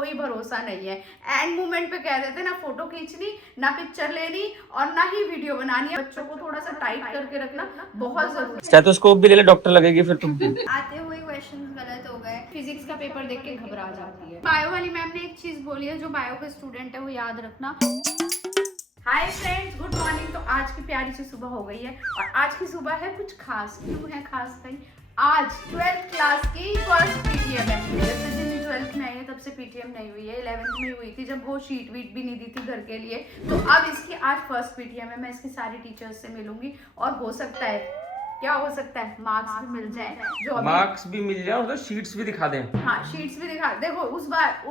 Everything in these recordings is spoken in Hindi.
कोई भरोसा नहीं है। एंड मोमेंट पे कह देते ना फोटो खींचनी, ना पिक्चर लेनी और ना ही वीडियो बनानी है। बच्चों को थोड़ा सा टाइट करके रखना बहुत जरूरी है। स्टेथोस्कोप भी ले ले, डॉक्टर लगेगी फिर तुम। आते हुए क्वेश्चंस गलत हो गए। फिजिक्स का पेपर देख के घबरा जाती है। बायो वाली मैम ने एक चीज बोली है, जो बायो के स्टूडेंट है वो याद रखना। Hi friends, good morning. तो आज की प्यारी सी सुबह हो गई है और आज की सुबह है कुछ खास। क्यों है खास भाई? आज 12th क्लास की फर्स्ट पीटीएम है। जब से जिन 12th में आई है तब से पीटीएम नहीं हुई है। 11th में हुई थी जब वो शीट वीट भी नहीं दी थी घर के लिए। तो अब इसकी आज फर्स्ट पीटीएम है। मैं इसके सारे टीचर्स से मिलूंगी और हो सकता है, क्या हो सकता है, मार्क्स भी मिल जाए। जो मार्क्स भी मिल जाए और तो शीट्स भी दिखा दें। हाँ, शीट्स भी दिखा। देखो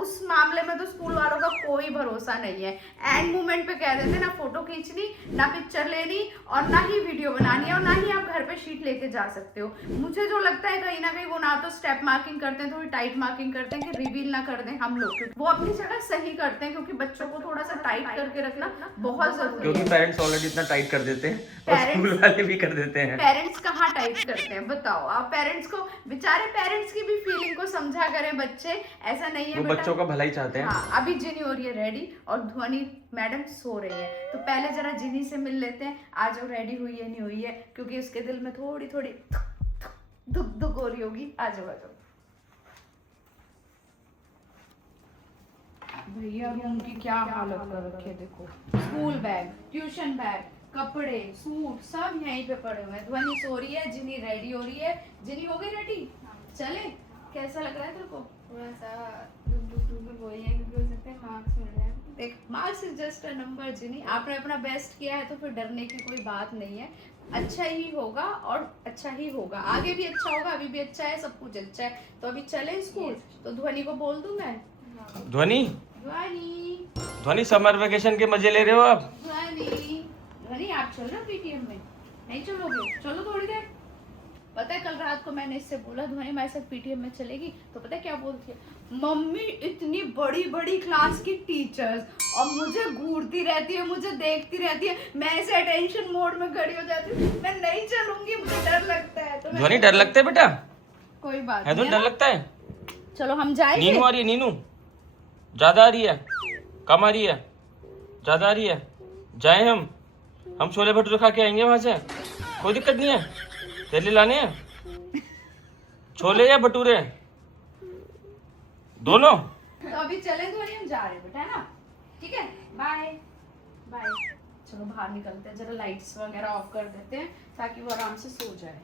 उस मामले में तो स्कूल वालों का कोई भरोसा नहीं है। एंड मोमेंट पे कह देते ना फोटो खींचनी, ना पिक्चर लेनी और ना ही वीडियो बनानी है और ना ही आप घर पे शीट लेके जा सकते हो। मुझे जो लगता है कहीं ना कहीं वो ना तो स्टेप मार्किंग करते हैं, थोड़ी टाइट मार्किंग करते हैं कि रिवील ना कर दें हम लोग। वो अपनी जगह सही करते हैं क्योंकि बच्चों को थोड़ा सा टाइट करके रखना बहुत जरूरी है। क्योंकि पेरेंट्स ऑलरेडी इतना टाइट कर देते हैं और स्कूल वाले भी कर देते हैं। पेरेंट्स कहाँ टाइट करते हैं बताओ आप? पेरेंट्स को, बेचारे पेरेंट्स की भी फीलिंग को समझा करें बच्चे। ऐसा नहीं है, वो बच्चों का भला ही चाहते हैं। हाँ, अभी जिनी हो रही है रेडी और ध्वनि मैडम सो रही है। तो पहले जरा जिनी से मिल लेते हैं, आज वो रेडी हुई है नहीं हुई है, क्योंकि उसके दिल में थोड़ी थोड़ी दुख दुख हो रही होगी। आ जाओ आ जाओ भैया, रूम की क्या हालत कर रखी है देखो। स्कूल बैग, ट्यूशन बैग, कपड़े, सूट सब यहीं पे पड़े हुए हैं। ध्वनि सो रही है, जिनी रेडी हो रही है। जिनी हो गई रेडी? चले, कैसा लग रहा है तेरे को? थोड़ा सा दुख बोली है क्योंकि हो सकता है मार्क्स मिल जाए। देख, marks is just a number. Jini, आपने अपना बेस्ट किया है तो फिर डरने की कोई बात नहीं है। अच्छा ही होगा और अच्छा ही होगा, आगे भी अच्छा होगा, अभी भी अच्छा है, सब कुछ अच्छा है। तो अभी चले स्कूल। तो ध्वनि को बोल दूं मैं? ध्वनि, ध्वनि, ध्वनि समर वेकेशन के मजे ले रहे हो आप? ध्वनि आप चल रहे हो पीटीएम में? नहीं चलोगे? चलो थोड़ी देर। पता है कल रात को मैंने इससे बोला ध्वनि हमारे साथ पीटीएम में चलेगी, तो पता है क्या बोलती है? मम्मी इतनी बड़ी बड़ी क्लास की टीचर्स और मुझे घूरती रहती है, मुझे देखती रहती है। मैं ऐसे अटेंशन मोड में खड़ी हो जाती हूँ, मैं नहीं चलूंगी, मुझे डर लगता है। तो ध्वनि डर लगता है बेटा? कोई बात है तो नहीं, डर लगता है। चलो हम जाएंगे। नीनू आ रही है, नीनू ज्यादा आ रही है, कम आ रही है, ज्यादा आ रही है। जाए हम छोले भटूरे खा के आएंगे वहां से, कोई दिक्कत नहीं है। तेरे लिए लाने हैं छोले या भटूरे, दोनों? तो अभी चले ध्वनि, हम जा रहे हैं बेटा, है ना? ठीक है, बाय बाय। चलो बाहर निकलते हैं, जरा लाइट्स वगैरह ऑफ कर देते हैं ताकि वो आराम से सो जाए।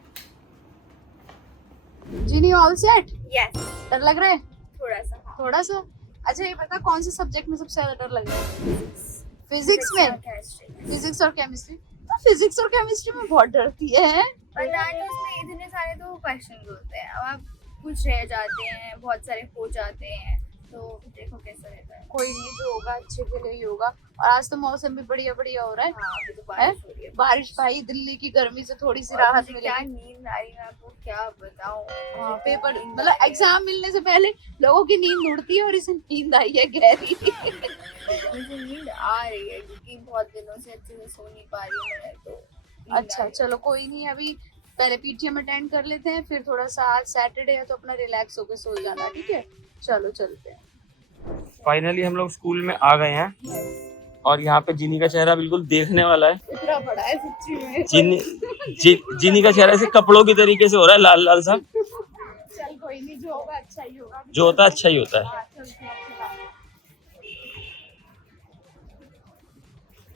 जिनी ऑल सेट? यस, डर लग रहा है? थोड़ा सा। थोड़ा सा? अच्छा ये बता, कौन से सब्जेक्ट में सबसे ज्यादा डर लग रहा है? फिजिक्स में? फिजिक्स और केमिस्ट्री? तो फिजिक्स और केमिस्ट्री में बहुत डरती है। पता नहीं, उसमें इतने सारे तो क्वेश्चन होते हैं, अब आप कुछ रह जाते हैं, बहुत सारे हो जाते हैं, तो देखो कैसा रहता है। कोई नहीं, जो होगा अच्छे के लिए ही होगा। और आज तो मौसम भी बढ़िया बढ़िया हो रहा है। हाँ, अभी तो बारिश हो रही है। बारिश भाई, दिल्ली की गर्मी से थोड़ी सी और राहत मुझे मिलेगी। क्या नींद आ रही है, मैं आपको क्या बताऊं। हाँ, पेपर मतलब एग्जाम मिलने से पहले लोगों की नींद उड़ती है और इसे नींद आई है गहरी। मुझे नींद आ रही है क्योंकि बहुत दिनों से अच्छे से सो नहीं पा रही हूँ मैं, तो नींद अच्छा आ रही है। चलो कोई नहीं, अभी पहले पीटीएम अटेंड कर लेते हैं, फिर थोड़ा सा आज सैटरडे है तो अपना रिलैक्स होकर सो जाना, ठीक है? चलो चलते हैं। फाइनली हम लोग स्कूल में आ गए हैं और यहाँ पे जिनी का चेहरा बिल्कुल देखने वाला है। इतना बड़ा है सच्ची में। जिनी का चेहरा ऐसे कपड़ों की तरीके से हो रहा है, लाल लाल सा। चल कोई नहीं, जो होगा अच्छा ही होगा। जो होता है अच्छा ही होता है। हाँ, चल, चल, चल।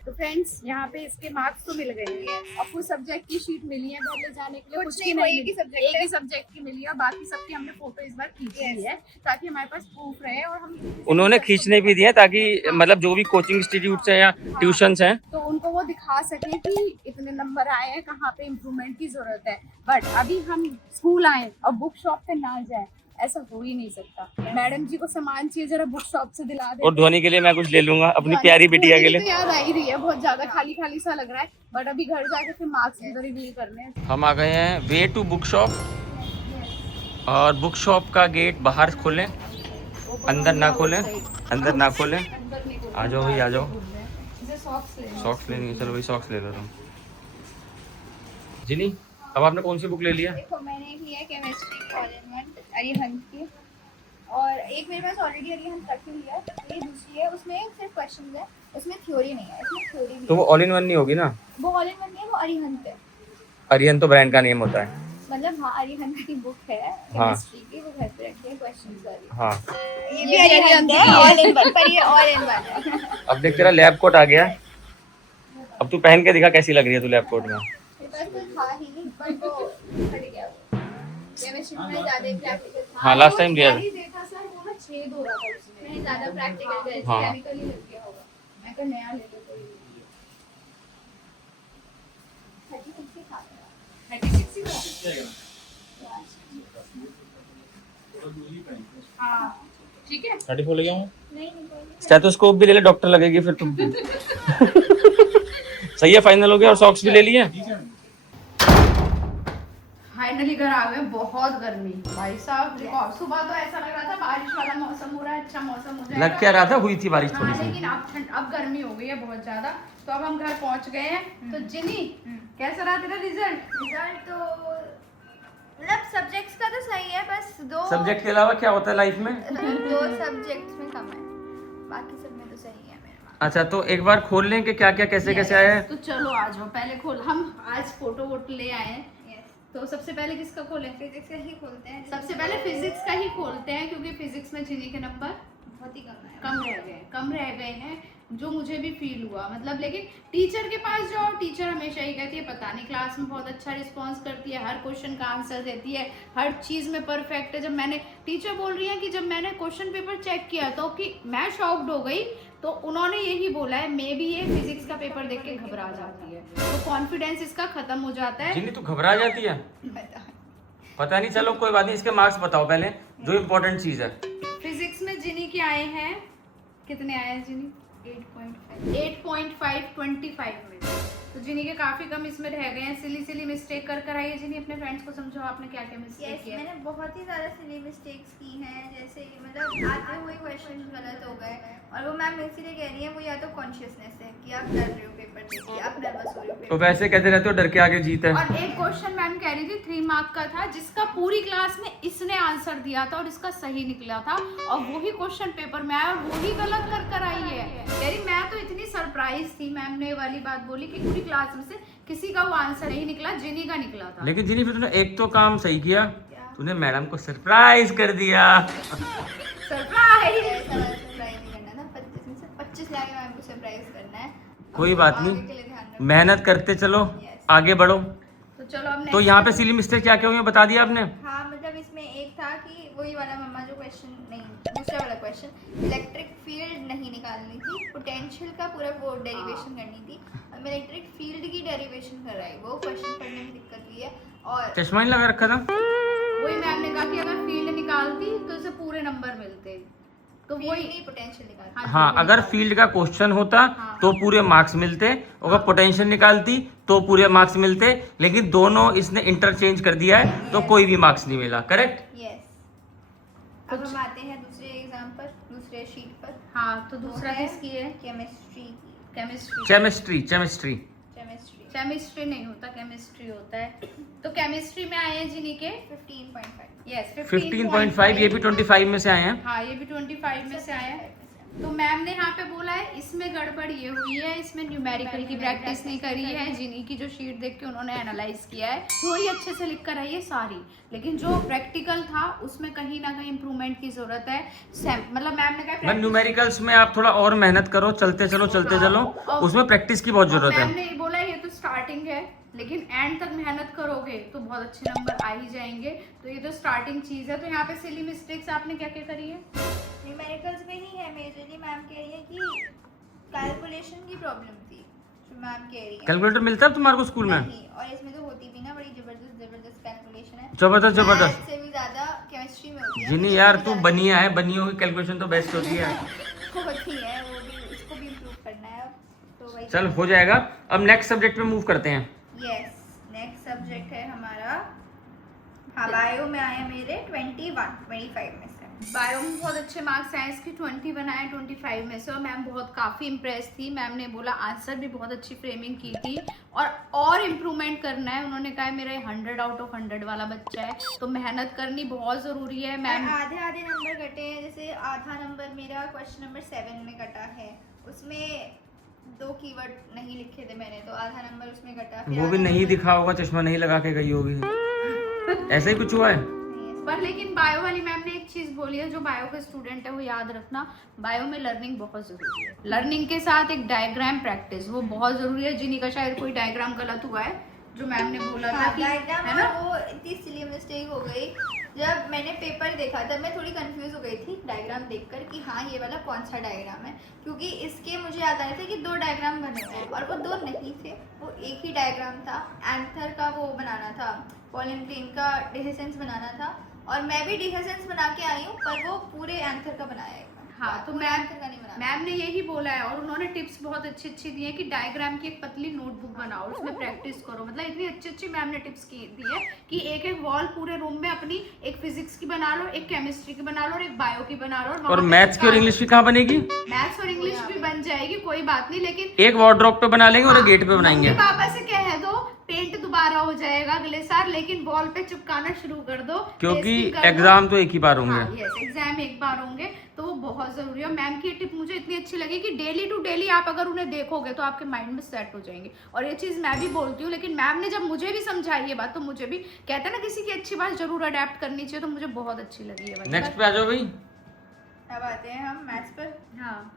तो फ्रेंड्स, यहाँ पे इसके मार्क्स तो मिल गए हैं और कुछ सब्जेक्ट की शीट मिली है घर ले जाने के लिए, कुछ कुछ की नहीं, नहीं एक ही मिली। subject एक है। ही सब्जेक्ट की मिली है और बाकी सबकी हमने फोटो इस बार खींच ली है ताकि हमारे पास प्रूफ रहे और हम उन्होंने खींचने भी दिए ताकि मतलब जो भी कोचिंग इंस्टीट्यूट है या ट्यूशंस हैं तो उनको वो दिखा सके कि इतने नंबर आए हैं, कहाँ पे इम्प्रूवमेंट की जरूरत है। बट अभी हम स्कूल आए और बुक शॉप पे ना जाए, ऐसा हो ही नहीं सकता। मैडम जी को सामान चाहिए, जरा बुक शॉप से दिला दे। और ध्वनि के लिए मैं कुछ ले लूंगा अपनी प्यारी बिटिया के तो लिए। याद आ ही रही है, बहुत ज्यादा खाली खाली सा लग रहा है, बट अभी घर जाके फिर मार्क्स भी तो रिवील करने हैं। हम आ गए हैं वे टू बुक शॉप और बुक शॉप का गेट बाहर खोलें, अंदर ना खोलें, अंदर ना खोलें। आ जाओ भाई, आ जाओ। सॉक्स लेनी है, चलो भाई सॉक्स ले लो तुम। जिनी, अब आपने कौन सी बुक ले लिया? देखो मैंने एक लिया chemistry all in one, Arihant की। और एक मेरे पास ऑलरेडी अरिहंत रखी हुई है, ये दूसरी है, उसमें सिर्फ क्वेश्चंस है, इसमें थ्योरी नहीं है, इसमें थ्योरी भी तो वो ऑल इन वन नहीं होगी ना? वो ऑल इन वन नहीं है, वो अरिहंत है। अरिहंत तो ब्रांड का नेम होता है। मतलब हाँ, अरिहंत की बुक है हाँ। केमिस्ट्री की, वो घर पे रखी है क्वेश्चंस वाली। हाँ, ये भी अरिहंत है, ऑल इन वन, पर ये ऑल इन वन है। अब देख तेरा लैब कोट आ गया है। अब तू पहन के दिखा कैसी लग रही है तू लैब कोट में। मेरे पास तो था ही नहीं, पर वो फट गया वो। केमिस्ट्री में ज्यादा ही प्रैक्टिकल था। हाँ, लास्ट टाइम लिया था। देखा सर, वो ना छेद हो रहा था उसमें। नहीं, ज्यादा प्रैक्टिकल जैसे हाँ। केमिकल ही लग गया होगा। मैं तो नया ले लो कोई। 36 ही था मेरा। हाँ, ठीक है। 34 ले जाऊँ? नहीं कोई नहीं। स्टेथोस्कोप भी ले ले, डॉक्टर लगेगी फिर तुम। सही है, फाइनल हो गया। और सॉक्स भी ले लिए। फाइनली घर आ गए। बहुत गर्मी भाई साहब, रिकॉर्ड। सुबह तो ऐसा लग रहा था बारिश वाला मौसम हो रहा है, अच्छा मौसम हो जाएगा। लग क्या रहा था, हुई थी बारिश थोड़ी हाँ, सी। लेकिन अब गर्मी हो गई है बहुत ज्यादा। तो अब हम घर पहुंच गए हैं। तो जिनी, कैसा रहा तेरा रिजल्ट? रिजल्ट तो मतलब सब्जेक्ट्स का तो सही है, बस दो सब्जेक्ट के अलावा क्या होता है लाइफ में? दो सब्जेक्ट्स में कम है, बाकी सब में तो सही है मेरा। अच्छा, तो एक बार खोल लें कि क्या क्या कैसे कैसे आया है। तो चलो आ जाओ, पहले खोल। हम आज फोटो वोटो ले आए हैं। तो सबसे पहले किसका खोलें? फिजिक्स का ही खोलते हैं। सबसे पहले फिजिक्स का ही खोलते हैं, क्योंकि फिजिक्स में जिनी के नंबर बहुत ही कम रह गए हैं, जो मुझे भी फील हुआ। मतलब लेकिन टीचर के पास जाओ, टीचर हमेशा ही कहती है पता नहीं, क्लास में बहुत अच्छा रिस्पांस करती है, हर क्वेश्चन का आंसर देती है, हर चीज़ में परफेक्ट है। जब मैंने, टीचर बोल रही है कि जब मैंने क्वेश्चन पेपर चेक किया तो कि मैं शॉक्ड हो गई। तो उन्होंने यही बोला है, मे भी ये फिजिक्स का पेपर देख के घबरा जाती है, तो कॉन्फिडेंस इसका खत्म हो जाता है। जिनी तू घबरा जाती है? पता नहीं, चलो कोई बात नहीं। इसके मार्क्स बताओ पहले, जो इम्पोर्टेंट चीज है। फिजिक्स में जिनी के आए हैं, कितने आए हैं जिनी? 8.5 25 में। तो जिनी के काफी कम इसमें रह गए हैं। सिली मिस्टेक कर आई है जिनी। अपने फ्रेंड्स को समझाओ आपने क्या क्या मिस्टेक किया है। मैंने बहुत ही ज़्यादा सिली मिस्टेक्स की हैं, जैसे मतलब आते हुए क्वेश्चन गलत हो गए, और वो मैम इसीलिए कह रही है वो या तो कॉन्शियसनेस है कि आप डर रहे हो पेपर देख के, आप नर्वस हो रहे हो तो वैसे कहते रहते हो डर के आगे जीत है। और एक क्वेश्चन मैम कह रही थी 3 मार्क का था, जिसका पूरी क्लास में इसने आंसर दिया था और इसका सही निकला था, और वही क्वेश्चन पेपर में आया और वही गलत कर आई है। कह रही मैं तो इतनी सरप्राइज थी, मैम ने वाली बात बोली कि पूरी क्लास में से किसी का वो आंसर नहीं निकला, जिनी का निकला था। लेकिन जिनी फिर तूने एक तो काम सही किया, तूने मैडम को सरप्राइज कर दिया। सरप्राइज नहीं करना था, 25 में से 25 लाके मैम को सरप्राइज करना है। कोई बात आगे नहीं, के लिए ध्यान रखना। मेहनत करते चलो, आगे बढ़ो। तो चलो अब तो यहाँ पे सिली मिस्टेक क्या क्या हुई बता दिया आपने? हाँ, मतलब इसमें एक था कि वही वाला मम्मा जो क्वेश्चन, नहीं दूसरा वाला क्वेश्चन, इलेक्ट्रिक फील्ड नहीं निकालनी थी, पोटेंशियल का पूरा वो डेरिवेशन करनी थी, और मैं इलेक्ट्रिक फील्ड की डेरिवेशन कर रही, वो क्वेश्चन पढ़ने में दिक्कत हुई है। और चश्मा नहीं लगा रखा था? वही मैम ने कहा कि अगर फील्ड निकालती तो इसे पूरे नंबर मिलते, तो वही नहीं, पोटेंशियल निकालना। हाँ, अगर फील्ड का क्वेश्चन होता तो पूरे मार्क्स मिलते, अगर पोटेंशियल निकालती तो पूरे मार्क्स मिलते, लेकिन दोनों इसने इंटरचेंज कर दिया है तो कोई भी मार्क्स नहीं मिला। करेक्ट? यस। अब हम आते हैं दूसरे एग्जाम पर, दूसरे शीट पर। हाँ, तो दूसरा किसकी है? केमिस्ट्री की। केमिस्ट्री केमिस्ट्री नहीं होता, केमिस्ट्री होता है। तो केमिस्ट्री में आए हैं जिनी के 15.5। यस 15.5। ये भी 25 में से आए हैं। हाँ, ये भी 25 में से आया है। तो मैम ने यहाँ पे बोला है इसमें गड़बड़ ये हुई है, इसमें न्यूमेरिकल की प्रैक्टिस नहीं करी है। जिनी की जो शीट देख के उन्होंने एनालाइज किया है, थोड़ी अच्छे से लिख कर आई है सारी, लेकिन जो प्रैक्टिकल था उसमें कहीं ना कहीं इम्प्रूवमेंट की जरूरत है। मतलब मैम ने कहा न्यूमेरिकल्स में आप थोड़ा और मेहनत करो, चलते चलो, उसमें प्रैक्टिस की बहुत जरूरत मैम है। ने बोला ये तो स्टार्टिंग है, लेकिन एंड तक मेहनत करोगे तो बहुत अच्छे नंबर आ ही जाएंगे। तो ये तो स्टार्टिंग चीज है। तो यहाँ पे सिली मिस्टेक्स आपने क्या क्या करी है? न्यूमेरिकल्स में ही है मेजरली। मैम कह रही है कि कैलकुलेशन की प्रॉब्लम थी, जो मैम कह रही है। कैलकुलेटर मिलता है तुम्हारे को स्कूल में? नहीं, और इसमें तो होती भी ना बड़ी जबरदस्त कैलकुलेशन है। जबरदस्त मैथ्स से भी ज्यादा केमिस्ट्री में होती है। जिनी यार तू बनिया है, बनियों की कैलकुलेशन तो बेस्ट होती है। होती है, वो भी, उसको भी इम्प्रूव करना है अब, तो वही। चल हो जाएगा। अब नेक्स्ट सब्जेक्ट पे मूव करते हैं। यस, नेक्स्ट सब्जेक्ट है हमारा, हाँ, बायो में आए मेरे 25 में से। बायो में बहुत अच्छे मार्क्स आए, इसकी 20 बनाए 25 में से, और मैम बहुत काफ़ी इम्प्रेस थी। मैम ने बोला आंसर भी बहुत अच्छी फ्रेमिंग की थी और इम्प्रूवमेंट करना है। उन्होंने कहा मेरा 100 आउट ऑफ 100 वाला बच्चा है, तो मेहनत करनी बहुत ज़रूरी है। मैम आधे आधे नंबर कटे हैं, जैसे आधा नंबर मेरा क्वेश्चन नंबर 7 में कटा है, उसमें 2 कीवर्ड नहीं लिखे थे मैंने, तो आधा नंबर उसमें कटा। वो भी नहीं दिखा होगा, चश्मा नहीं लगा के गई होगी, ऐसा ही कुछ हुआ है। पर लेकिन बायो वाली मैम ने एक चीज बोली है, जो बायो के स्टूडेंट है वो याद रखना, बायो में लर्निंग बहुत जरूरी है। लर्निंग के साथ एक डायग्राम प्रैक्टिस वो बहुत जरूरी है। जिन्हीं का शायद कोई डायग्राम गलत हुआ है, जो मैम ने बोला था कि डायग्राम, है ना, वो इतनी सिली मिस्टेक हो गई। जब मैंने पेपर देखा तब मैं थोड़ी कंफ्यूज हो गई थी डायग्राम देखकर कि हाँ ये वाला कौन सा डायग्राम है, क्योंकि इसके मुझे याद आ रहे थे कि 2 डायग्राम बने हुए हैं और वो 2 नहीं थे, वो एक ही डायग्राम था। एंथर का वो बनाना था, पॉलन प्लेन का डिस्टेंस बनाना था, और मैं भी डिस्टेंस बना के आई हूँ, पर वो पूरे एंथर का बनाया है। हाँ, तो मैम ने यही बोला है, और उन्होंने टिप्स बहुत अच्छी अच्छी दी है कि डायग्राम की एक पतली नोटबुक बनाओ, उसमें प्रैक्टिस करो। मतलब इतनी अच्छी अच्छी मैम ने टिप्स दी है कि एक एक वॉल पूरे रूम में अपनी एक फिजिक्स की बना लो, एक केमिस्ट्री की बना लो, और एक बायो की बना लो, और मैथ्स की और इंग्लिश की कहाँ बनेगी? मैथ्स और इंग्लिश भी बन जाएगी, कोई बात नहीं, लेकिन एक वार्डरोब पे बना लेंगे और गेट पे बनाएंगे। पापा से कह दो पेंट दोबारा हो जाएगा अगले साल, लेकिन वॉल पे चिपकाना शुरू कर दो, क्योंकि एग्जाम तो एक ही बार होंगे। हाँ, यस, एग्जाम एक बार होंगे, तो वो बहुत जरूरी है। मैम की टिप मुझे इतनी अच्छी लगी कि डेली टू डेली आप अगर उन्हें देखोगे तो आपके माइंड में सेट हो जाएंगे, और ये चीज मैं भी बोलती हूँ। लेकिन मैम ने जब मुझे भी समझाई ये बात, तो मुझे भी कहते हैं ना किसी की अच्छी बात जरूर अडेप्ट करनी चाहिए, तो मुझे बहुत अच्छी लगी है। नेक्स्ट पे आ जाओ भाई। अब आते हैं हम मैथ्स पर। हाँ,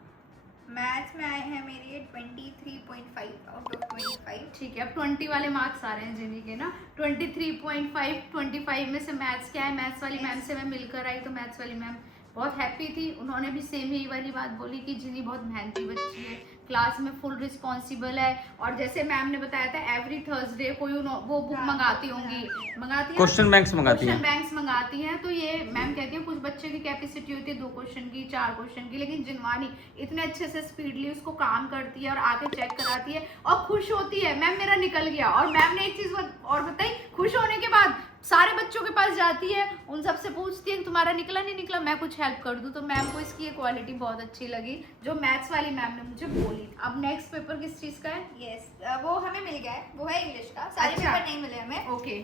मैथ्स में आए हैं मेरे 23.5 आउट ऑफ 25। ठीक है, अब 20 वाले मार्क्स आ रहे हैं जिन्हीं के ना 23.5 25 में से मैथ्स क्या है। मैथ्स वाली मैम से मैं मिलकर आई, तो मैथ्स वाली मैम बहुत हैप्पी थी। उन्होंने भी सेम यही वाली बात बोली कि जिन्हीं बहुत मेहनती बच्ची है, क्लास में फुल रिस्पॉन्सिबल है, और जैसे मैम ने बताया था एवरी थर्सडे कोई वो बुक मंगाती होंगी, मंगाती है, क्वेश्चन बैंक्स मंगाती हैं, क्वेश्चन बैंक्स मंगाती हैं। तो ये मैम कहती हैं कुछ बच्चे की कैपेसिटी होती है 2 क्वेश्चन की, 4 क्वेश्चन की, लेकिन जिनवानी इतने अच्छे से स्पीडली उसको काम करती है और आके चेक कराती है और खुश होती है, मैम मेरा निकल गया। और मैम ने एक चीज और बताई, खुश होने के बाद सारे बच्चों के पास जाती है, उन सबसे पूछती है तुम्हारा निकला नहीं निकला, मैं कुछ हेल्प कर दूं। तो मैम को इसकी ये क्वालिटी बहुत अच्छी लगी, जो मैथ्स वाली मैम ने मुझे बोली। अब नेक्स्ट पेपर किस चीज का है? यस, वो हमें मिल गया है, वो है इंग्लिश का। सारे अच्छा। पेपर नहीं मिले हमें। ओके,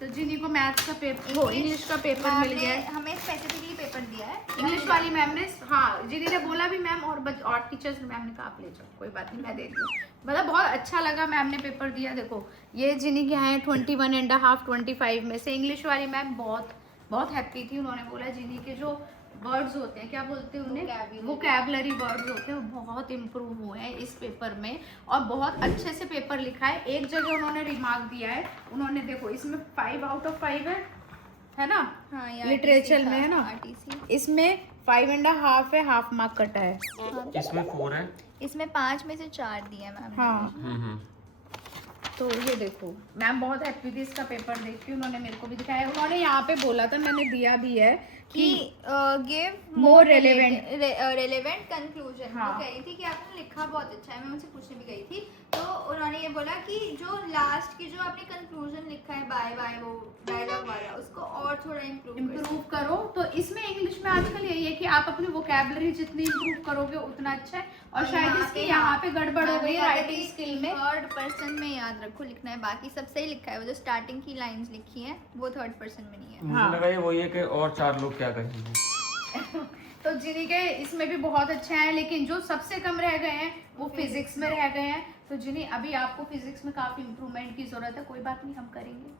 तो जिन्हीं को मैथ्स का पेपर, वो इंग्लिश का पेपर मिल गया है, हमें स्पेसिफिकली पेपर दिया है इंग्लिश वाली मैम ने। हाँ, जिन्हीं ने बोला भी मैम, और टीचर्स ने, मैम ने कहा आप ले जाओ, कोई बात नहीं मैं दे दूँ। मतलब बहुत अच्छा लगा, मैम ने पेपर दिया। देखो ये जिन्हीं के हैं 21.5 25 में से, इंग्लिश वाली मैम बहुत हैप्पी थी। उन्होंने बोला जिन्हीं के जो वर्ड्स होते हैं, क्या बोलते हैं उन्हें, वोकैबुलरी वर्ड्स होते हैं, वो बहुत इम्प्रूव हुए हैं इस पेपर में, और बहुत अच्छे से पेपर लिखा है। एक जगह उन्होंने रिमार्क दिया है, उन्होंने देखो इसमें 5 आउट ऑफ 5 है ना, हाँ, लिटरेचर में है ना, इसमें 5.5 है, हाफ मार्क कटा है, इसमें 4 है, इसमें 5 में से 4 दिए मैम ने। हाँ। तो ये देखो मैम बहुत हैप्पी थी इसका पेपर देख के, उन्होंने मेरे को भी दिखाया। उन्होंने यहाँ पे बोला था, मैंने दिया भी है कि गिव more रेलेवेंट कंक्लूजन। हाँ। वो कह रही थी कि आपने लिखा बहुत अच्छा है, मैं मुझसे पूछने भी गई थी, तो उन्होंने ये बोला कि जो लास्ट की जो आपने कंक्लूजन लिखा है बाय बाय, वो डायलॉग वाला, उसको और थोड़ा इम्प्रूव करो। तो इसमें इंग्लिश में आजकल यही है कि आप अपनी वोकैबुलरी जितनी इम्प्रूव करोगे उतना अच्छा है, और शायद इसकी यहाँ पे गड़बड़ हो गई है राइटिंग स्किल में। 3rd पर्सन में याद रखो लिखना है, बाकी सब सही लिखा है। वो जो स्टार्टिंग की लाइंस लिखी हैं वो 3rd पर्सन में नहीं है। मुझे लगा ये वही है कि और 4 लोग क्या कहेंगे। तो जिन्हीं के इसमें भी बहुत अच्छे हैं, लेकिन जो सबसे कम रह गए हैं वो फिजिक्स में रह गए हैं। तो जिन्हें अभी आपको फिजिक्स में काफी इंप्रूवमेंट की जरूरत है, कोई बात नहीं, हम करेंगे।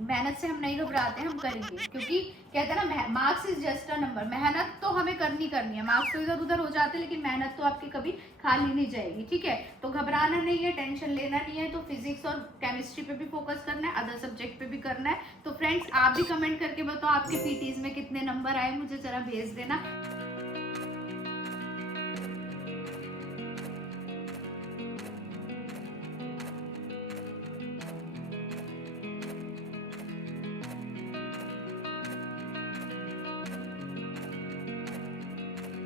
मेहनत से हम नहीं घबराते हैं, हम करेंगे, क्योंकि कहते हैं ना marks is just a number. मेहनत तो हमें करनी है, मार्क्स तो इधर उधर हो जाते हैं, लेकिन मेहनत तो आपकी कभी खाली नहीं जाएगी, ठीक है। तो घबराना नहीं है, टेंशन लेना नहीं है। तो फिजिक्स और केमिस्ट्री पे भी फोकस करना है, अदर सब्जेक्ट पे भी करना है। तो फ्रेंड्स आप भी कमेंट करके बताओ आपके पीटीज में कितने नंबर आए, मुझे जरा भेज देना।